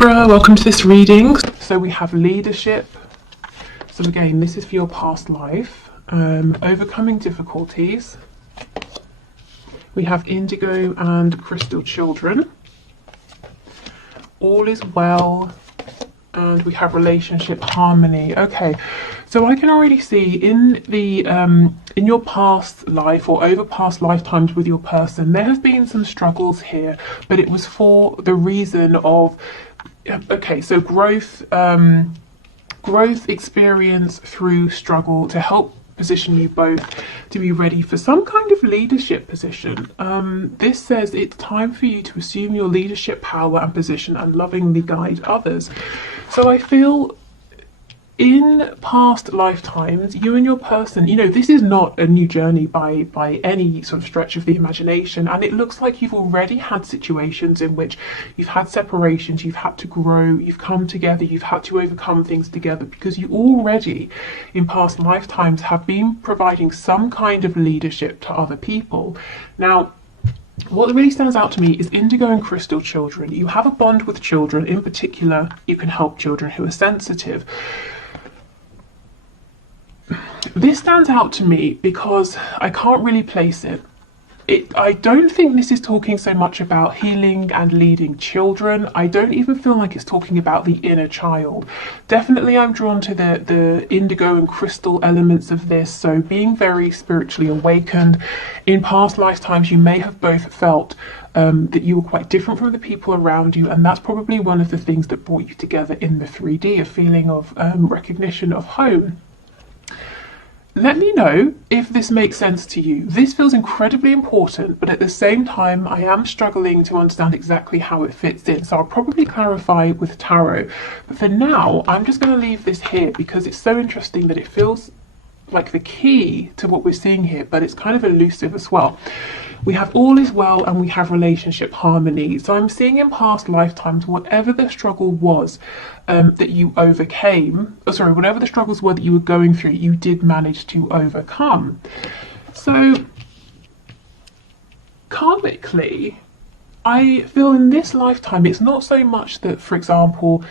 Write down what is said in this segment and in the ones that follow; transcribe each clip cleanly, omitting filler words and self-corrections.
Libra, welcome to this reading. So we have leadership. So again, this is for your past life. Overcoming difficulties. We have indigo and crystal children. All is well. And we have relationship harmony. Okay, so I can already see in the in your past life or over past lifetimes with your person, there have been some struggles here, but it was for the reason of so growth, growth experience through struggle to help position you both to be ready for some kind of leadership position. This says it's time for you to assume your leadership power and position and lovingly guide others. So I feel in past lifetimes, you and your person, this is not a new journey by any sort of stretch of the imagination. And it looks like you've already had situations in which you've had separations, you've had to grow, you've come together, you've had to overcome things together, because you already in past lifetimes have been providing some kind of leadership to other people. Now, what really stands out to me is indigo and crystal children. You have a bond with children. In particular, you can help children who are sensitive. This stands out to me because I can't really place it. I don't think this is talking so much about healing and leading children. I don't even feel like it's talking about the inner child. Definitely I'm drawn to the indigo and crystal elements of this, so being very spiritually awakened. In past lifetimes you may have both felt that you were quite different from the people around you, and that's probably one of the things that brought you together in the 3D, a feeling of recognition of home. Let me know if this makes sense to you. This feels incredibly important, but at the same time, I am struggling to understand exactly how it fits in. So I'll probably clarify with tarot. But for now, I'm just going to leave this here because it's so interesting that it feels like the key to what we're seeing here, but it's kind of elusive as well. We have all is well and we have relationship harmony. So I'm seeing in past lifetimes, whatever the struggle was that you overcame, whatever the struggles were that you were going through, you did manage to overcome. So karmically, I feel in this lifetime, it's not so much that, for example,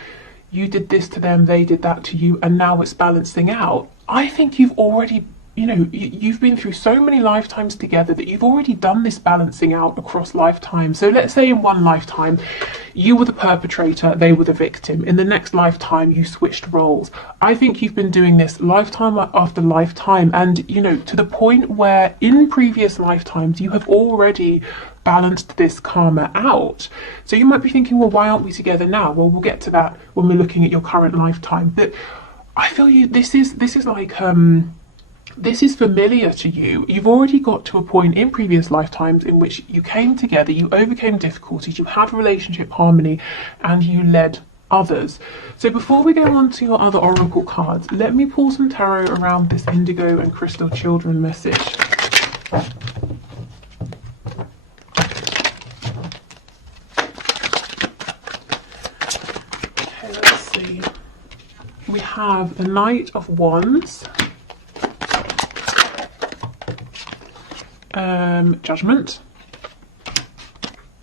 you did this to them, they did that to you, and now it's balancing out. I think you've already you've been through so many lifetimes together that you've already done this balancing out across lifetimes. So let's say in one lifetime you were the perpetrator, they were the victim. In the next lifetime you switched roles. I think you've been doing this lifetime after lifetime, and to the point where in previous lifetimes you have already balanced this karma out. So you might be thinking, well, why aren't we together now? Well, we'll get to that when we're looking at your current lifetime. But I feel this is like this is familiar to you. You've already got to a point in previous lifetimes in which you came together, you overcame difficulties, you had relationship harmony, and you led others. So before we go on to your other oracle cards, let me pull some tarot around this indigo and crystal children message. Okay, let's see. We have the Knight of Wands, Judgment.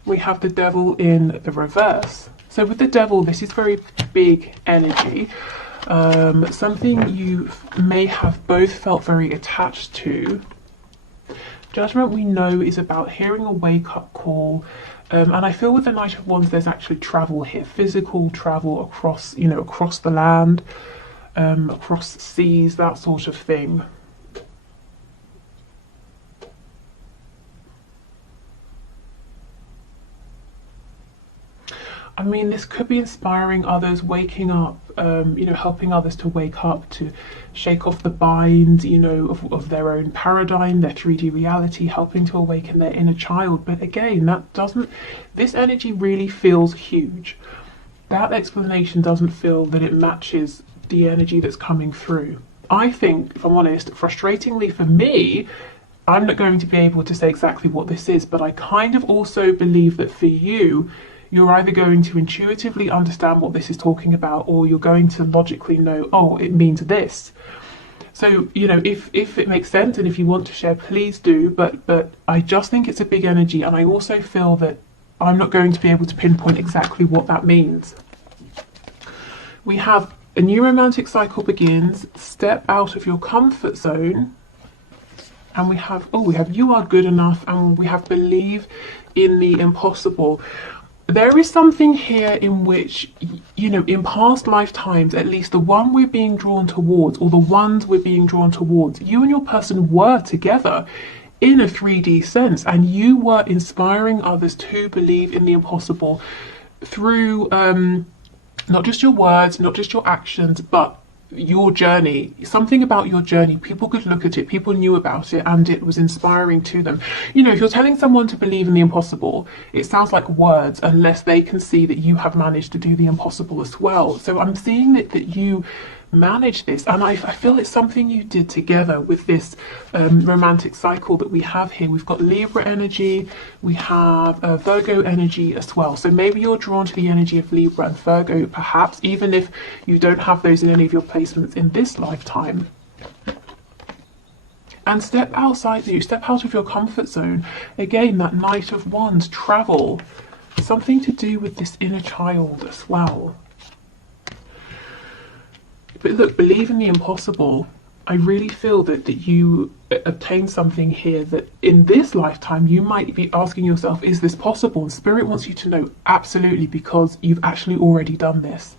We have the Devil in the reverse. So with the Devil, this is very big energy, something you may have both felt very attached to. Judgment, we know, is about hearing a wake-up call, and I feel with the Knight of Wands there's actually travel here, physical travel across across the land, across seas, that sort of thing. I mean, this could be inspiring others, waking up, helping others to wake up, to shake off the binds, of their own paradigm, their 3D reality, helping to awaken their inner child. But again, this energy really feels huge. That explanation doesn't feel that it matches the energy that's coming through. I think, if I'm honest, frustratingly for me, I'm not going to be able to say exactly what this is, but I kind of also believe that for you, you're either going to intuitively understand what this is talking about, or you're going to logically know, oh, it means this. So, if it makes sense and if you want to share, please do. But I just think it's a big energy, and I also feel that I'm not going to be able to pinpoint exactly what that means. We have a new romantic cycle begins, step out of your comfort zone. And we have you are good enough, and we have believe in the impossible. There is something here in which, you know, in past lifetimes, at least the one we're being drawn towards, or the ones we're being drawn towards, you and your person were together in a 3D sense, and you were inspiring others to believe in the impossible through not just your words, not just your actions, but your journey. Something about your journey, people could look at it, people knew about it, and it was inspiring to them. You know, if you're telling someone to believe in the impossible, it sounds like words unless they can see that you have managed to do the impossible as well. So I'm seeing that you manage this, and I feel it's something you did together with this romantic cycle that we have here. We've got Libra energy, we have Virgo energy as well, so maybe you're drawn to the energy of Libra and Virgo, perhaps even if you don't have those in any of your placements in this lifetime. And step out of your comfort zone. Again, that Knight of Wands, travel, something to do with this inner child as well. But look, believe in the impossible. I really feel that you obtain something here that in this lifetime you might be asking yourself, is this possible? And Spirit wants you to know absolutely, because you've actually already done this.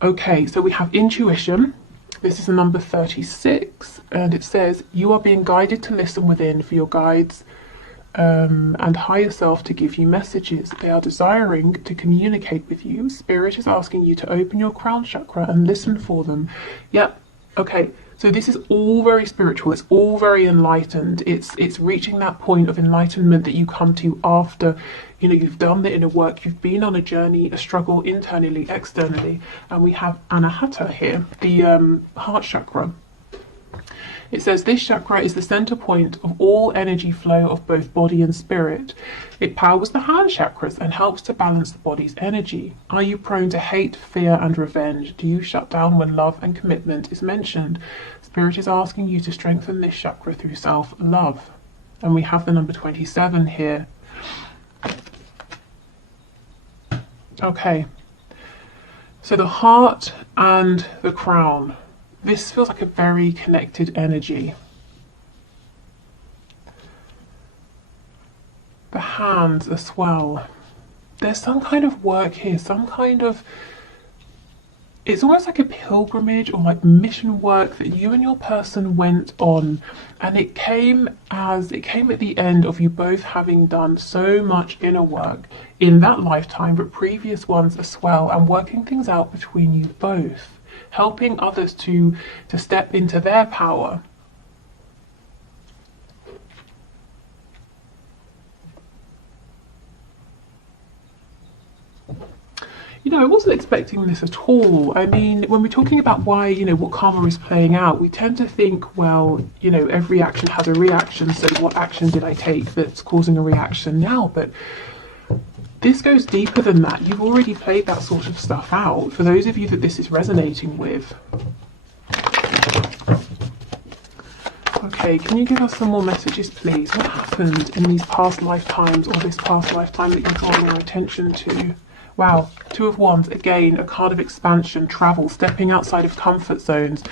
Okay, so we have intuition. This is the number 36, and it says, you are being guided to listen within for your guides and higher self to give you messages. They are desiring to communicate with you. Spirit is asking you to open your crown chakra and listen for them. Yep. Okay. So this is all very spiritual. It's all very enlightened. It's reaching that point of enlightenment that you come to after, you know, you've done the inner work. You've been on a journey, a struggle internally, externally. And we have Anahata here, the heart chakra. It says this chakra is the center point of all energy flow of both body and spirit. It powers the hand chakras and helps to balance the body's energy. Are you prone to hate, fear, and revenge? Do you shut down when love and commitment is mentioned? Spirit is asking you to strengthen this chakra through self-love. And we have the number 27 here. Okay. So the heart and the crown. This feels like a very connected energy. The hands as well. There's some kind of work here, some kind of, it's almost like a pilgrimage or like mission work that you and your person went on, and it came at the end of you both having done so much inner work in that lifetime, but previous ones as well, and working things out between you both, helping others to step into their power. You know, I wasn't expecting this at all. I mean, when we're talking about why, you know, what karma is playing out, we tend to think, well, you know, every action has a reaction, so what action did I take that's causing a reaction now? But this goes deeper than that. You've already played that sort of stuff out. For those of you that this is resonating with. Okay, can you give us some more messages, please? What happened in these past lifetimes, or this past lifetime that you're drawing our attention to? Wow, Two of Wands, again, a card of expansion, travel, stepping outside of comfort zones.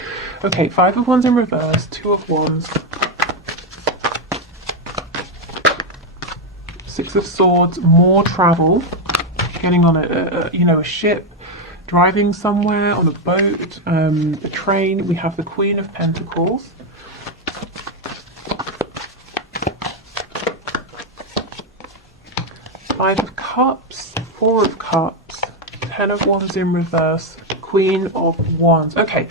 Okay, Five of Wands in reverse, Two of Wands. Six of Swords, more travel, getting on a ship, driving somewhere, on a boat, a train. We have the Queen of Pentacles. Five of Cups, Four of Cups, Ten of Wands in reverse, Queen of Wands. Okay,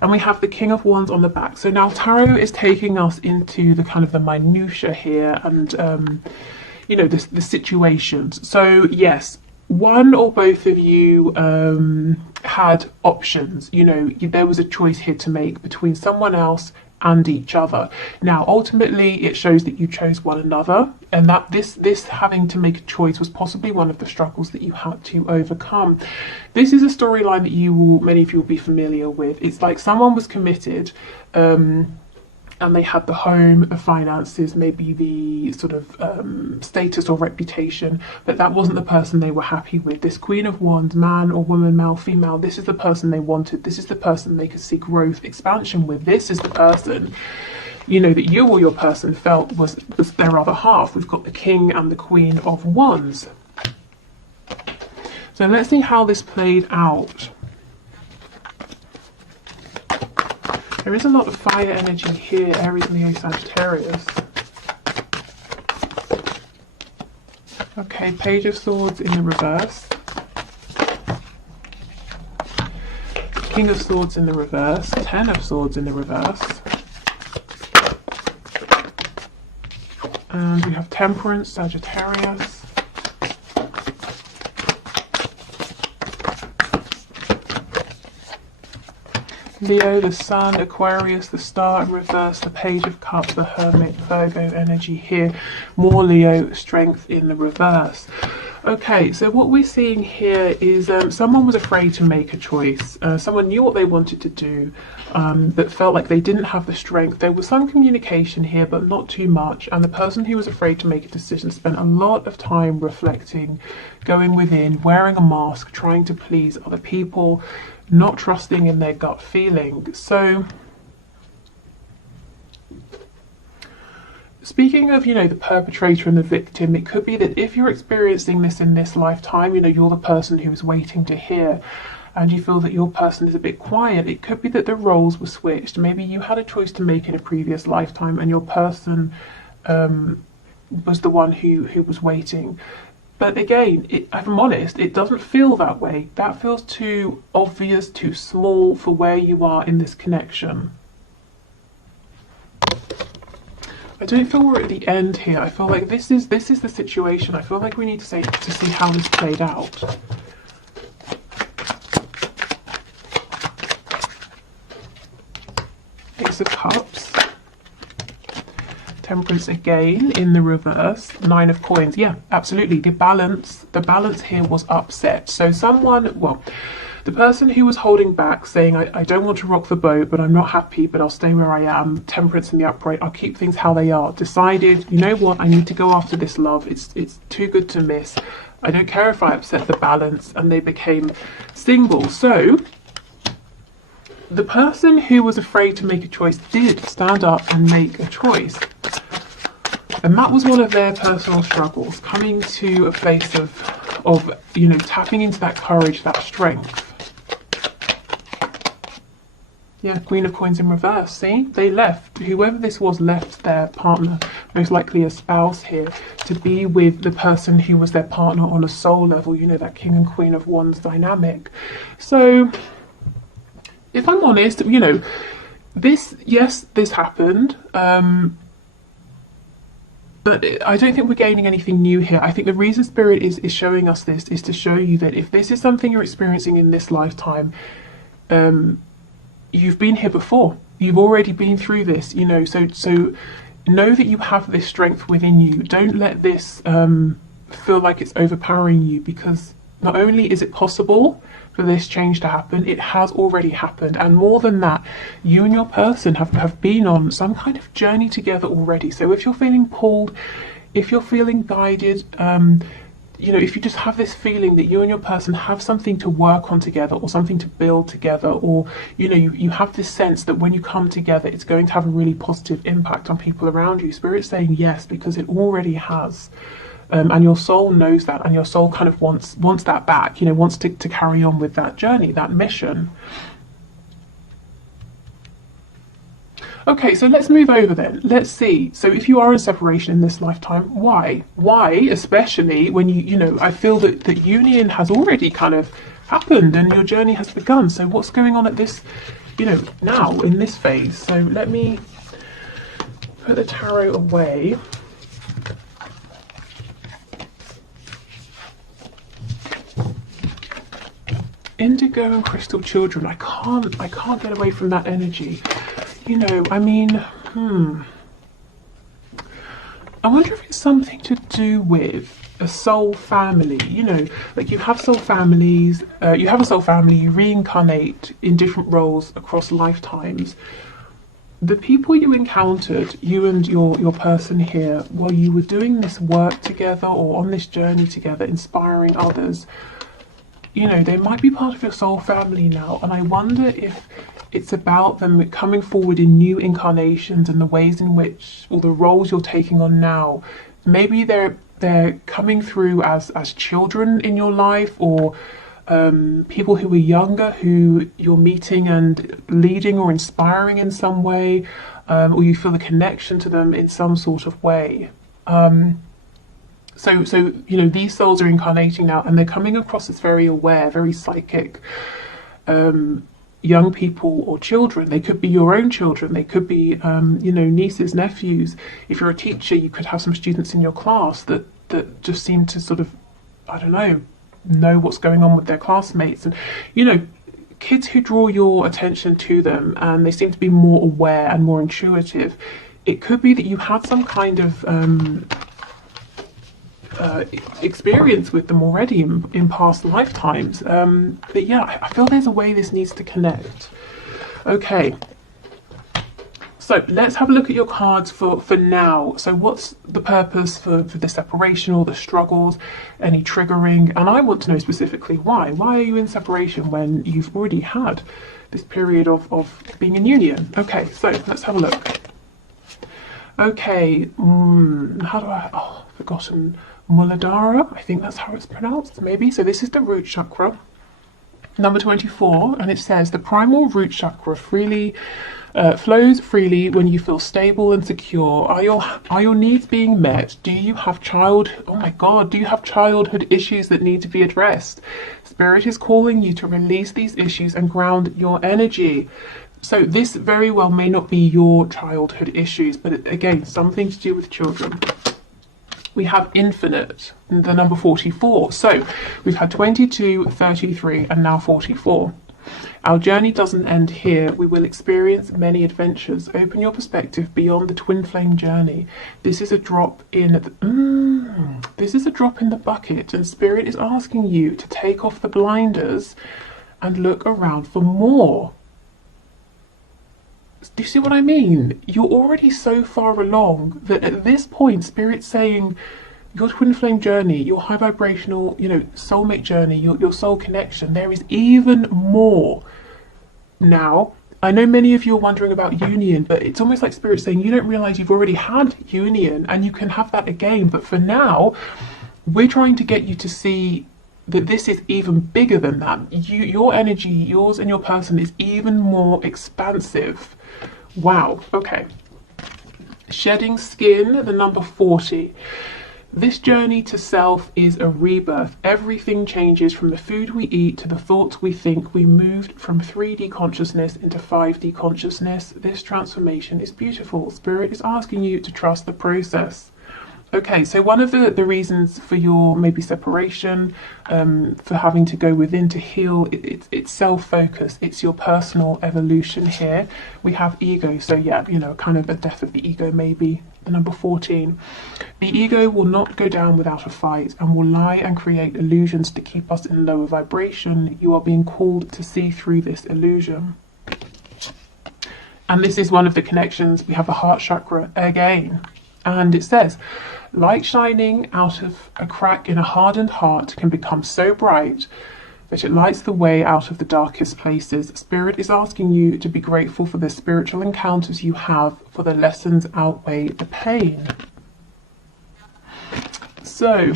and we have the King of Wands on the back. So now Tarot is taking us into the kind of the minutiae here, and you know, the situations. So yes, one or both of you had options. You know, there was a choice here to make between someone else and each other. Now, ultimately, it shows that you chose one another, and that this having to make a choice was possibly one of the struggles that you had to overcome. This is a storyline that many of you will be familiar with. It's like someone was committed, and and they had the home, the finances, maybe the sort of status or reputation, but that wasn't the person they were happy with. This Queen of Wands, man or woman, male, female, this is the person they wanted. This is the person they could see growth, expansion with. This is the person, you know, that you or your person felt was their other half. We've got the King and the Queen of Wands. So let's see how this played out. There is a lot of fire energy here, Aries, Leo, Sagittarius. Okay, Page of Swords in the reverse. King of Swords in the reverse. Ten of Swords in the reverse. And we have Temperance, Sagittarius. Leo, the Sun, Aquarius, the Star in reverse, the Page of Cups, the Hermit, Virgo energy here. More Leo, Strength in the reverse. Okay, so what we're seeing here is someone was afraid to make a choice. Someone knew what they wanted to do, but felt like they didn't have the strength. There was some communication here, but not too much. And the person who was afraid to make a decision spent a lot of time reflecting, going within, wearing a mask, trying to please other people, not trusting in their gut feeling. So speaking of, you know, the perpetrator and the victim, it could be that if you're experiencing this in this lifetime, you know, you're the person who is waiting to hear and you feel that your person is a bit quiet. It could be that the roles were switched. Maybe you had a choice to make in a previous lifetime and your person was the one who was waiting. But again, if I'm honest, it doesn't feel that way. That feels too obvious, too small for where you are in this connection. I don't feel we're at the end here. I feel like this is the situation. I feel like we need to see how this played out. Ace of Cups. Temperance again in the reverse. Nine of Coins. Yeah, absolutely. The balance here was upset. So someone, well, the person who was holding back, saying, I don't want to rock the boat, but I'm not happy, but I'll stay where I am, Temperance in the upright, I'll keep things how they are, decided, you know what, I need to go after this love. It's too good to miss. I don't care if I upset the balance, and they became single. So the person who was afraid to make a choice did stand up and make a choice. And that was one of their personal struggles, coming to a place of you know, tapping into that courage, that strength. Yeah, Queen of Coins in reverse, see? They left, whoever this was left their partner, most likely a spouse here, to be with the person who was their partner on a soul level, you know, that King and Queen of Wands dynamic. So, if I'm honest, you know, this happened, but I don't think we're gaining anything new here. I think the reason Spirit is showing us this is to show you that if this is something you're experiencing in this lifetime, you've been here before. You've already been through this, you know, so know that you have this strength within you. Don't let this feel like it's overpowering you, because not only is it possible for this change to happen, it has already happened. And more than that, you and your person have been on some kind of journey together already. So if you're feeling pulled, if you're feeling guided, you know, if you just have this feeling that you and your person have something to work on together or something to build together, or, you know, you have this sense that when you come together, it's going to have a really positive impact on people around you. Spirit's saying yes, because it already has. And your soul knows that, and your soul kind of wants that back, you know, wants to carry on with that journey, that mission. Okay, so let's move over then. Let's see. So if you are in separation in this lifetime, why? Why, especially when you know, I feel that union has already kind of happened and your journey has begun. So what's going on at this, you know, now in this phase? So let me put the tarot away. Indigo and Crystal Children. I can't get away from that energy. You know, I mean, I wonder if it's something to do with a soul family. You know, like you have soul families, you have a soul family, you reincarnate in different roles across lifetimes. the people you encountered, you and your person here, while you were doing this work together or on this journey together, inspiring others, you know, they might be part of your soul family now. And I wonder if it's about them coming forward in new incarnations and the ways in which, or the roles you're taking on now. Maybe they're coming through as children in your life, or people who are younger who you're meeting and leading or inspiring in some way, or you feel a connection to them in some sort of way. So you know, these souls are incarnating now, and they're coming across as very aware, very psychic, young people or children. They could be your own children. They could be, you know, nieces, nephews. If you're a teacher, you could have some students in your class that just seem to sort of, I don't know what's going on with their classmates. And, you know, kids who draw your attention to them and they seem to be more aware and more intuitive. It could be that you had some kind of experience with them already in past lifetimes. But yeah, I feel there's a way this needs to connect. Okay. So let's have a look at your cards for now. So what's the purpose for the separation or the struggles, any triggering? And I want to know specifically why. Why are you in separation when you've already had this period of being in union? Okay, so let's have a look. Okay, how do I've forgotten. Muladhara, I think that's how it's pronounced, maybe. So this is the root chakra, number 24, and it says the primal root chakra flows freely when you feel stable and secure. Are your needs being met? Do you have do you have childhood issues that need to be addressed? Spirit is calling you to release these issues and ground your energy. So this very well may not be your childhood issues, but again, something to do with children. We have infinite, the number 44. So we've had 22, 33, and now 44. Our journey doesn't end here. We will experience many adventures. Open your perspective beyond the twin flame journey. This is a drop in the bucket, and Spirit is asking you to take off the blinders and look around for more. Do you see what I mean? You're already so far along that at this point, Spirit's saying your twin flame journey, your high vibrational, you know, soulmate journey, your soul connection, there is even more. Now, I know many of you are wondering about union, but it's almost like Spirit saying you don't realize you've already had union and you can have that again. But for now, we're trying to get you to see that this is even bigger than that. Your energy, yours and your person, is even more expansive. Wow, okay. Shedding skin, the number 40. This journey to self is a rebirth. Everything changes from the food we eat to the thoughts we think. We moved from 3D consciousness into 5D consciousness. This transformation is beautiful. Spirit is asking you to trust the process. Okay, so one of the reasons for your maybe separation, for having to go within to heal, it's self-focus. It's your personal evolution here. We have ego, so yeah, you know, kind of a death of the ego maybe, the number 14. The ego will not go down without a fight and will lie and create illusions to keep us in lower vibration. You are being called to see through this illusion. And this is one of the connections. We have the heart chakra again. And it says, light shining out of a crack in a hardened heart can become so bright that it lights the way out of the darkest places. Spirit is asking you to be grateful for the spiritual encounters you have, for the lessons outweigh the pain. So,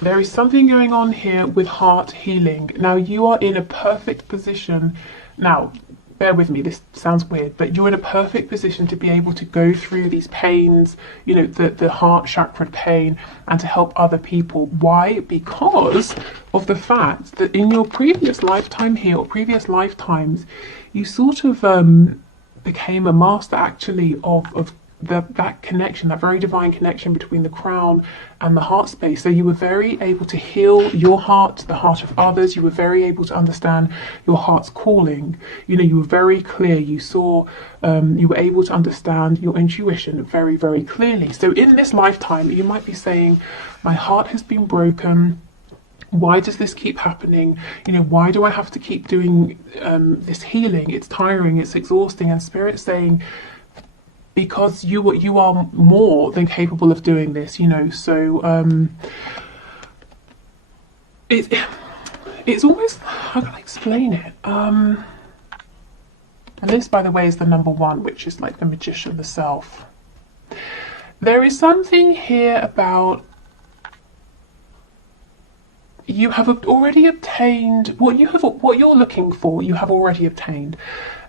there is something going on here with heart healing. Now, you are in a perfect position. Now, bear with me, this sounds weird, but you're in a perfect position to be able to go through these pains, you know, the heart chakra pain, and to help other people. Why? Because of the fact that in your previous lifetime here, or previous lifetimes, you sort of became a master actually of that connection, that very divine connection between the crown and the heart space. So you were very able to heal your heart, the heart of others. You were very able to understand your heart's calling. You know, you were very clear. You saw, you were able to understand your intuition very, very clearly. So in this lifetime, you might be saying, my heart has been broken. Why does this keep happening? You know, why do I have to keep doing this healing? It's tiring, it's exhausting. And Spirit's saying, because you are more than capable of doing this, you know. So it's almost, how can I explain it? And this, by the way, is the number one, which is like the Magician, the self. There is something here about you have already obtained what you're looking for. You have already obtained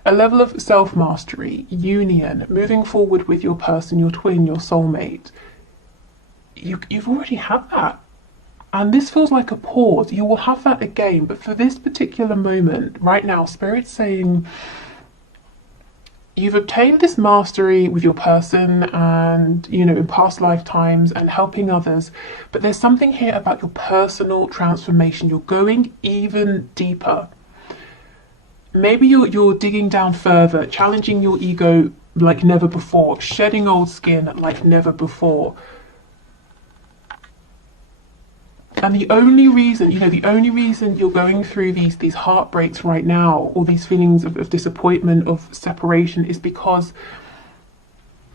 a level of self-mastery, union, moving forward with your person, your twin, your soulmate. You've already had that. And this feels like a pause. You will have that again. But for this particular moment, right now, Spirit's saying you've obtained this mastery with your person and, you know, in past lifetimes and helping others. But there's something here about your personal transformation. You're going even deeper. Maybe you're digging down further, challenging your ego like never before, shedding old skin like never before. And the only reason, you know, the only reason you're going through these heartbreaks right now, or these feelings of disappointment, of separation, is because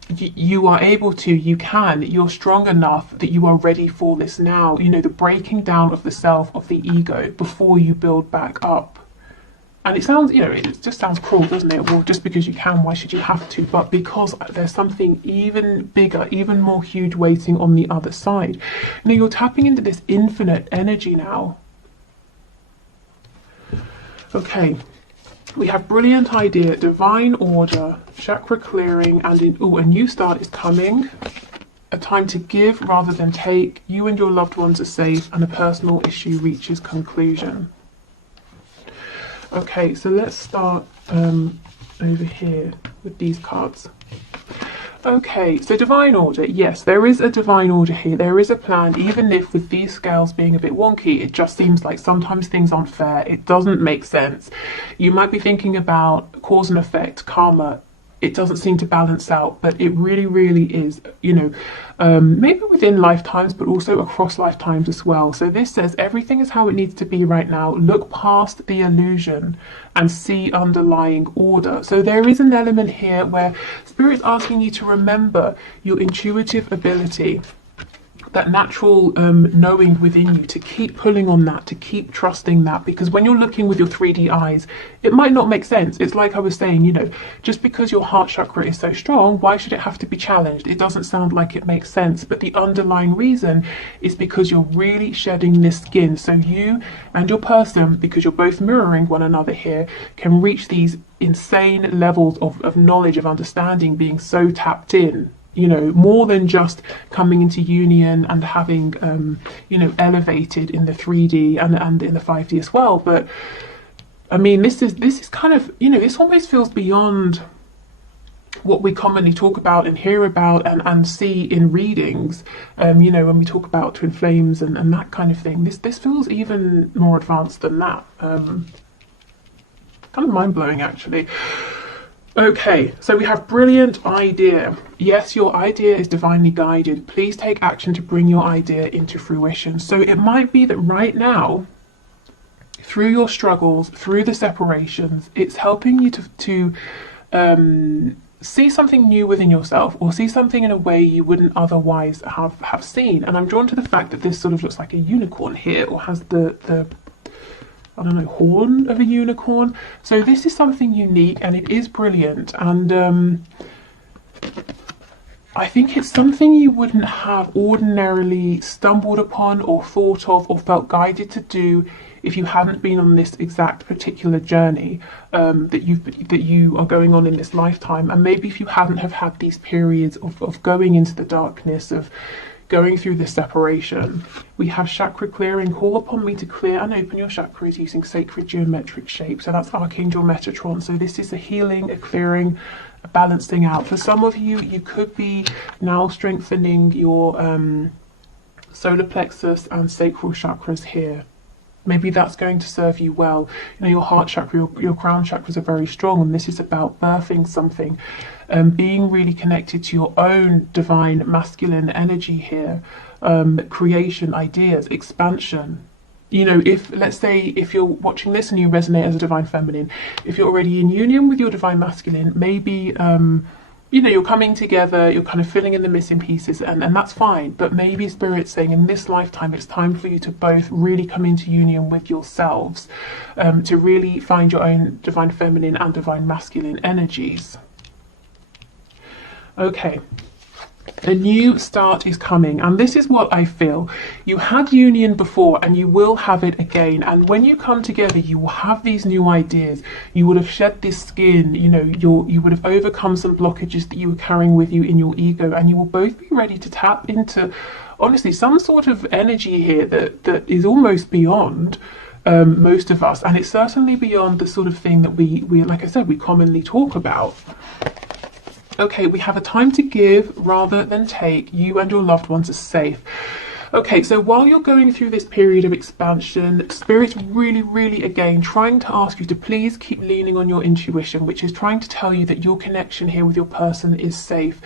you are able to, you're strong enough that you are ready for this now. You know, the breaking down of the self, of the ego, before you build back up. And it sounds, you know, it just sounds cruel, doesn't it? Well, just because you can, why should you have to? But because there's something even bigger, even more huge waiting on the other side. You know, you're tapping into this infinite energy now. Okay, we have brilliant idea, divine order, chakra clearing, and a new start is coming. A time to give rather than take. You and your loved ones are safe, and a personal issue reaches conclusion. Okay, so let's start over here with these cards. Okay, so divine order. Yes, there is a divine order here. There is a plan, even if with these scales being a bit wonky, it just seems like sometimes things aren't fair. It doesn't make sense. You might be thinking about cause and effect, karma. It doesn't seem to balance out, but it really, really is, you know, maybe within lifetimes, but also across lifetimes as well. So this says everything is how it needs to be right now. Look past the illusion and see underlying order. So there is an element here where Spirit's asking you to remember your intuitive ability, that natural knowing within you, to keep pulling on that, to keep trusting that, because when you're looking with your 3D eyes, it might not make sense. It's like I was saying, you know, just because your heart chakra is so strong, why should it have to be challenged? It doesn't sound like it makes sense, but the underlying reason is because you're really shedding this skin. So you and your person, because you're both mirroring one another here, can reach these insane levels of knowledge, of understanding, being so tapped in. You know, more than just coming into union and having, you know, elevated in the 3D and in the 5D as well. But I mean, this is kind of, you know, this almost feels beyond what we commonly talk about and hear about and see in readings. You know, when we talk about twin flames and that kind of thing, this feels even more advanced than that. Kind of mind blowing, actually. Okay, so we have brilliant idea. Yes, your idea is divinely guided. Please take action to bring your idea into fruition. So it might be that right now, through your struggles, through the separations, it's helping you to see something new within yourself, or see something in a way you wouldn't otherwise have seen. And I'm drawn to the fact that this sort of looks like a unicorn here, or has the I don't know, horn of a unicorn. So this is something unique, and it is brilliant. And I think it's something you wouldn't have ordinarily stumbled upon or thought of or felt guided to do if you hadn't been on this exact particular journey that you are going on in this lifetime. And maybe if you hadn't have had these periods of going into the darkness, of going through this separation. We have chakra clearing. Call upon me to clear and open your chakras using sacred geometric shapes. So that's Archangel Metatron. So this is a healing, a clearing, a balancing out. For some of you, you could be now strengthening your solar plexus and sacral chakras here. Maybe that's going to serve you well. You know, your heart chakra, your crown chakras are very strong, and this is about birthing something, being really connected to your own divine masculine energy here, creation, ideas, expansion. You know, if, let's say, if you're watching this and you resonate as a divine feminine, if you're already in union with your divine masculine, maybe, you know, you're coming together, you're kind of filling in the missing pieces, and that's fine. But maybe Spirit's saying in this lifetime, it's time for you to both really come into union with yourselves, to really find your own divine feminine and divine masculine energies. Okay. A new start is coming, and this is what I feel. You had union before and you will have it again, and when you come together you will have these new ideas. You would have shed this skin, you know, you would have overcome some blockages that you were carrying with you in your ego, and you will both be ready to tap into, honestly, some sort of energy here that is almost beyond most of us, and it's certainly beyond the sort of thing that we like I said, we commonly talk about. Okay, we have a time to give rather than take. You and your loved ones are safe. Okay, so while you're going through this period of expansion, Spirit's really, again, trying to ask you to please keep leaning on your intuition, which is trying to tell you that your connection here with your person is safe.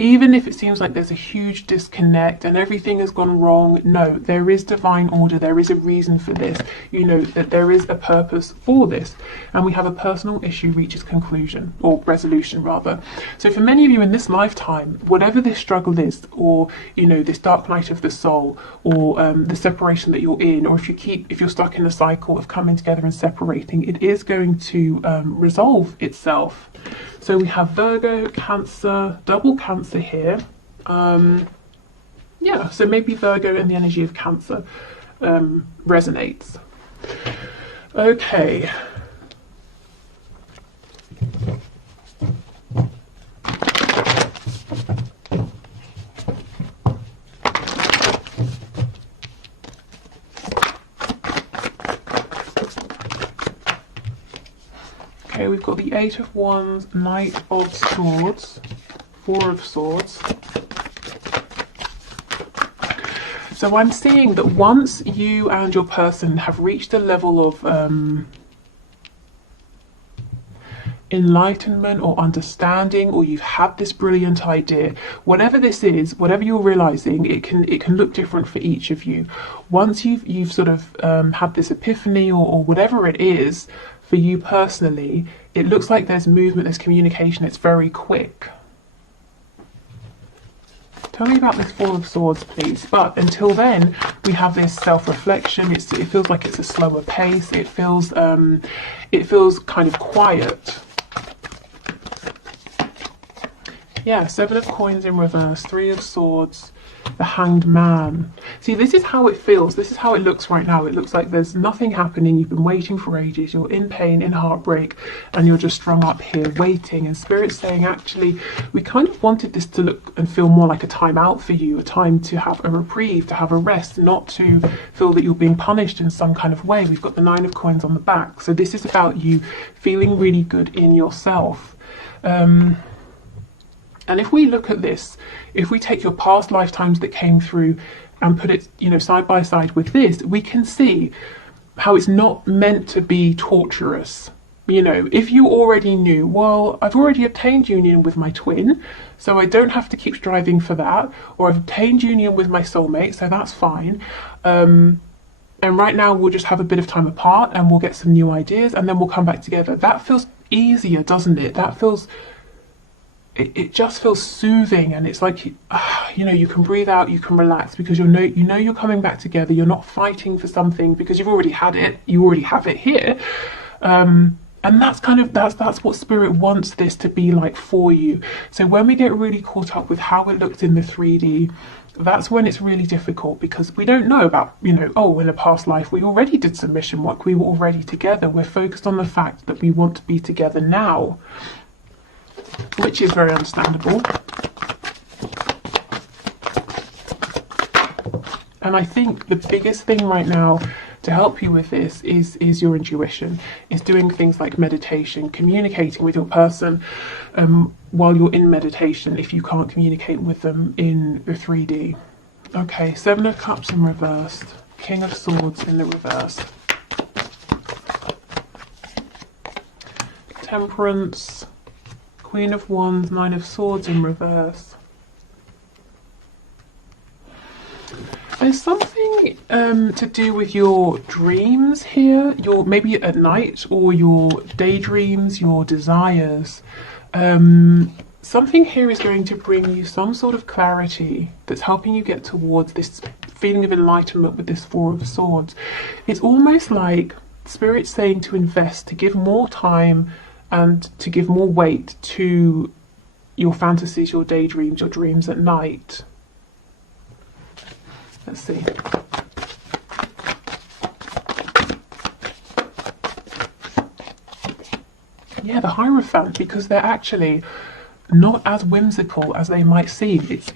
Even if it seems like there's a huge disconnect and everything has gone wrong, no, there is divine order, there is a reason for this, you know, that there is a purpose for this. And we have a personal issue reaches conclusion, or resolution rather. So for many of you in this lifetime, whatever this struggle is, or, you know, this dark night of the soul, or the separation that you're in, or if you're stuck in a cycle of coming together and separating, it is going to resolve itself. So we have Virgo, Cancer, double Cancer here. Yeah, so maybe Virgo and the energy of Cancer resonates. Okay. Okay, we've got the Eight of Wands, Knight of Swords, Four of Swords. So I'm seeing that once you and your person have reached a level of enlightenment or understanding, or you've had this brilliant idea, whatever this is, whatever you're realizing, it can look different for each of you. Once you've sort of had this epiphany, or whatever it is for you personally, it looks like there's movement, there's communication, it's very quick. Tell me about this Four of Swords, please. But until then, we have this self-reflection. It feels like it's a slower pace. It feels kind of quiet. Yeah, Seven of Coins in reverse, Three of Swords, the Hanged Man. See, this is how it feels. This is how it looks right now. It looks like there's nothing happening. You've been waiting for ages. You're in pain, in heartbreak, and you're just strung up here waiting. And Spirit's saying, actually, we kind of wanted this to look and feel more like a time out for you, a time to have a reprieve, to have a rest, not to feel that you're being punished in some kind of way. We've got the Nine of Coins on the back. So this is about you feeling really good in yourself. And if we look at this, if we take your past lifetimes that came through and put it, you know, side by side with this, we can see how it's not meant to be torturous. You know, if you already knew, well, I've already obtained union with my twin, so I don't have to keep striving for that, or I've obtained union with my soulmate, so that's fine. And right now we'll just have a bit of time apart and we'll get some new ideas and then we'll come back together. That feels easier, doesn't it? That feels... It just feels soothing, and it's like, you know, you can breathe out, you can relax, because you know you're coming back together. You're not fighting for something because you've already had it. You already have it here, and that's that's what Spirit wants this to be like for you. So when we get really caught up with how it looked in the 3D, that's when it's really difficult, because we don't know about, you know, oh, in a past life we already did some mission work. We were already together. We're focused on the fact that we want to be together now, which is very understandable. And I think the biggest thing right now to help you with this is your intuition, is doing things like meditation, communicating with your person while you're in meditation if you can't communicate with them in the 3D. Okay, Seven of Cups in reverse, King of Swords in the reverse, Temperance, Queen of Wands, Nine of Swords in reverse. There's something something to do with your dreams here, your maybe at night, or your daydreams, your desires. Something here is going to bring you some sort of clarity that's helping you get towards this feeling of enlightenment with this Four of Swords. It's almost like Spirit's saying to invest, to give more time and to give more weight to your fantasies, your daydreams, your dreams at night. Let's see. Yeah, the Hierophant, because they're actually not as whimsical as they might seem. It's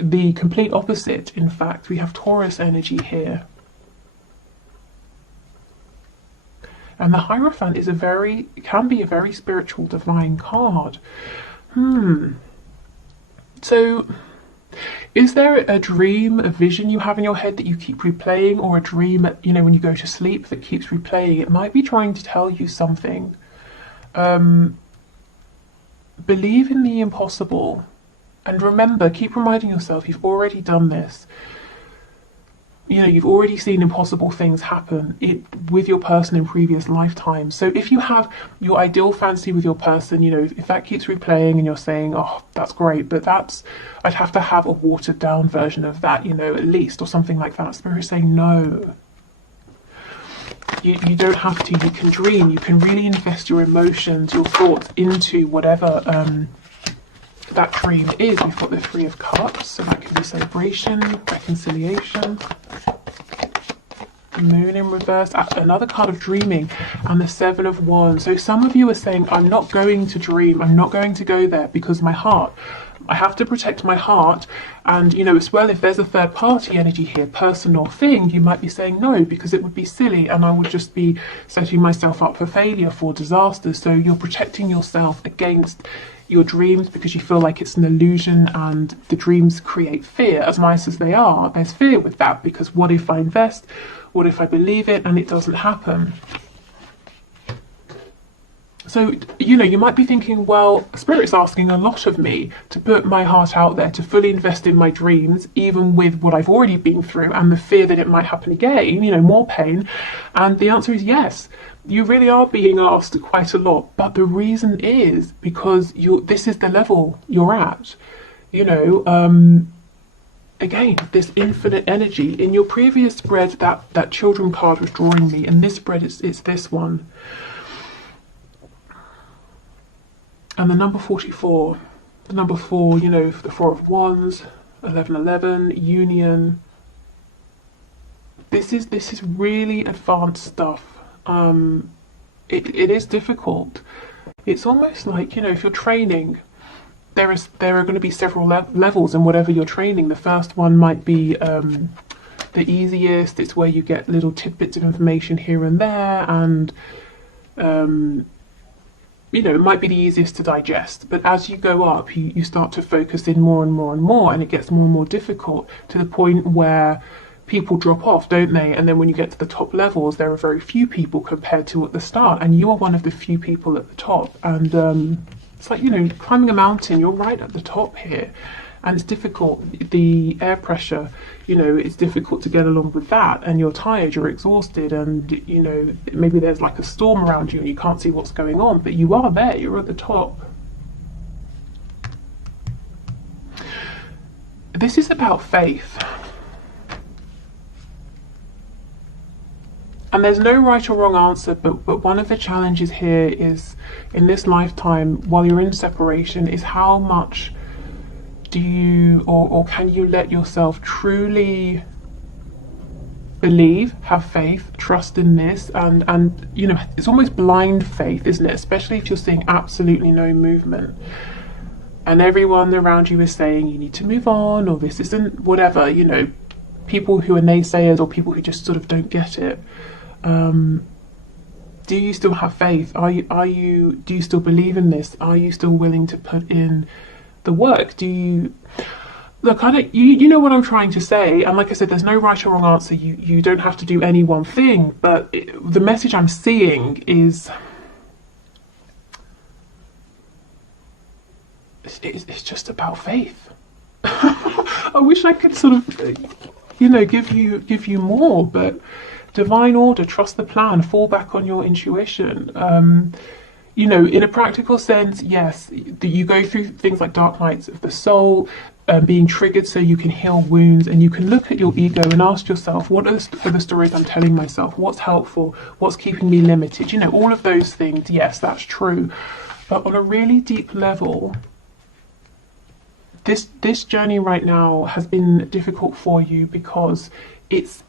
the complete opposite. In fact, we have Taurus energy here. And the Hierophant is can be a very spiritual, divine card. So, is there a dream, a vision you have in your head that you keep replaying, or a dream, when you go to sleep that keeps replaying? It might be trying to tell you something. Believe in the impossible. And remember, keep reminding yourself you've already done this. You've already seen impossible things happen with your person in previous lifetimes. So if you have your ideal fantasy with your person, if that keeps replaying and you're saying, oh, that's great, but I'd have to have a watered down version of that, at least, or something like that. Spirit's saying, no. You don't have to. You can dream. You can really invest your emotions, your thoughts into whatever that dream is. We've got the Three of Cups, so that can be celebration, reconciliation. Moon in reverse, another card of dreaming, and the Seven of Wands. So some of you are saying, I'm not going to dream, I'm not going to go there because I have to protect my heart. And as well, if there's a third party energy here, person or thing, you might be saying no because it would be silly and I would just be setting myself up for failure, for disaster. So you're protecting yourself against your dreams because you feel like it's an illusion, and the dreams create fear. As nice as they are, there's fear with that, because what if I invest? What if I believe it and it doesn't happen? So, you might be thinking, well, Spirit's asking a lot of me to put my heart out there, to fully invest in my dreams, even with what I've already been through and the fear that it might happen again, more pain. And the answer is yes. You really are being asked quite a lot. But the reason is because this is the level you're at. Again, this infinite energy. In your previous spread, that children card was drawing me. In this spread, it's this one. And the number 44, the number 4, the Four of Wands, 1111, union. This is really advanced stuff. It is difficult. It's almost like, if you're training, there are going to be several levels in whatever you're training. The first one might be the easiest. It's where you get little tidbits of information here and there, and it might be the easiest to digest. But as you go up, you start to focus in more and more and more, and it gets more and more difficult, to the point where people drop off, don't they? And then when you get to the top levels, there are very few people compared to at the start, and you are one of the few people at the top. And it's like, climbing a mountain, you're right at the top here, and it's difficult. The air pressure, it's difficult to get along with that, and you're tired, you're exhausted, and maybe there's like a storm around you and you can't see what's going on, but you are there, you're at the top. This is about faith. And there's no right or wrong answer, but one of the challenges here is, in this lifetime, while you're in separation, is how much do you or can you let yourself truly believe, have faith, trust in this, and it's almost blind faith, isn't it? Especially if you're seeing absolutely no movement, and everyone around you is saying you need to move on, or this isn't whatever, people who are naysayers or people who just sort of don't get it. Do you still have faith? Do you still believe in this? Are you still willing to put in the work? Do you look? You know what I'm trying to say. And like I said, there's no right or wrong answer. You don't have to do any one thing. But the message I'm seeing is it's just about faith. I wish I could sort of you know, give you more. But divine order, trust the plan, fall back on your intuition. You know, in a practical sense, yes, you go through things like dark nights of the soul, being triggered so you can heal wounds, and you can look at your ego and ask yourself, what are the stories I'm telling myself? What's helpful? What's keeping me limited? You know, all of those things, yes, that's true. But on a really deep level, this journey right now has been difficult for you because it's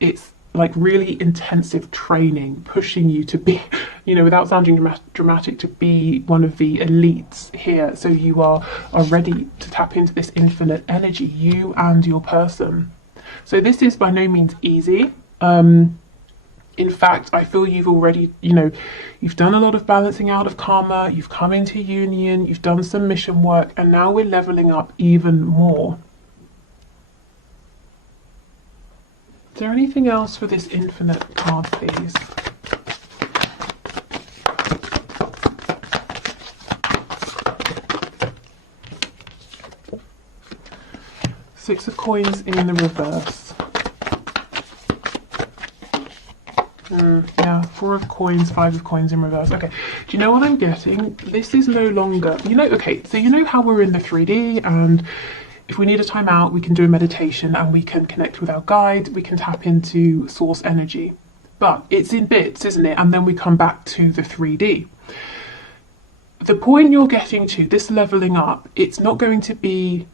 like really intensive training, pushing you to be, you know, without sounding dramatic, to be one of the elites here. So you are ready to tap into this infinite energy, you and your person. So this is by no means easy. In fact, I feel you've already, you know, you've done a lot of balancing out of karma, you've come into union, you've done some mission work, and now we're leveling up even more. Is there anything else for this infinite card, please? Six of Coins in the reverse. Yeah, Four of Coins, Five of Coins in reverse. Okay, do you know what I'm getting? This is no longer, you know, okay, so you know how we're in the 3D, and if we need a time out, we can do a meditation and we can connect with our guide, we can tap into source energy. But it's in bits, isn't it? And then we come back to the 3D. The point you're getting to, this leveling up, it's not going to be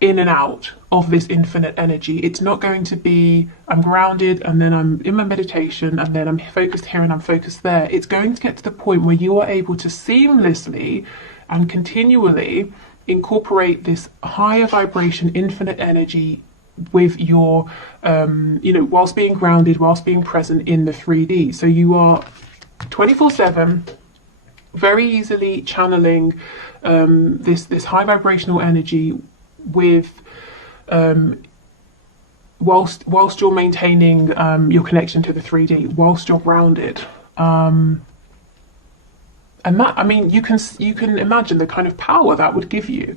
in and out of this infinite energy. It's not going to be, I'm grounded and then I'm in my meditation and then I'm focused here and I'm focused there. It's going to get to the point where you are able to seamlessly and continually incorporate this higher vibration infinite energy with your you know, whilst being grounded, whilst being present in the 3D. So you are 24/7 very easily channeling this high vibrational energy with whilst you're maintaining your connection to the 3D, whilst you're grounded. And that, I mean, you can imagine the kind of power that would give you,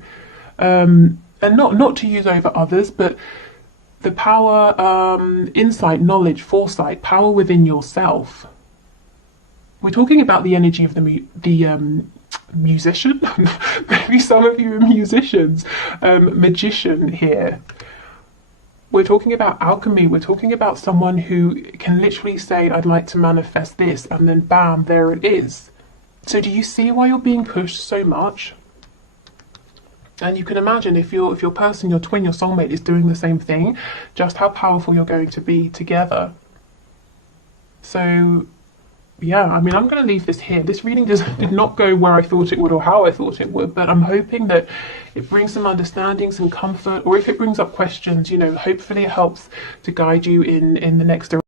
and not to use over others, but the power, insight, knowledge, foresight, power within yourself. We're talking about the energy of the musician. Maybe some of you are musicians, magician here. We're talking about alchemy. We're talking about someone who can literally say, I'd like to manifest this, and then bam, there it is. So do you see why you're being pushed so much? And you can imagine if your person, your twin, your soulmate is doing the same thing, just how powerful you're going to be together. So yeah, I mean, I'm going to leave this here. This reading did not go where I thought it would or how I thought it would, but I'm hoping that it brings some understanding, some comfort, or if it brings up questions, you know, hopefully it helps to guide you in the next direction.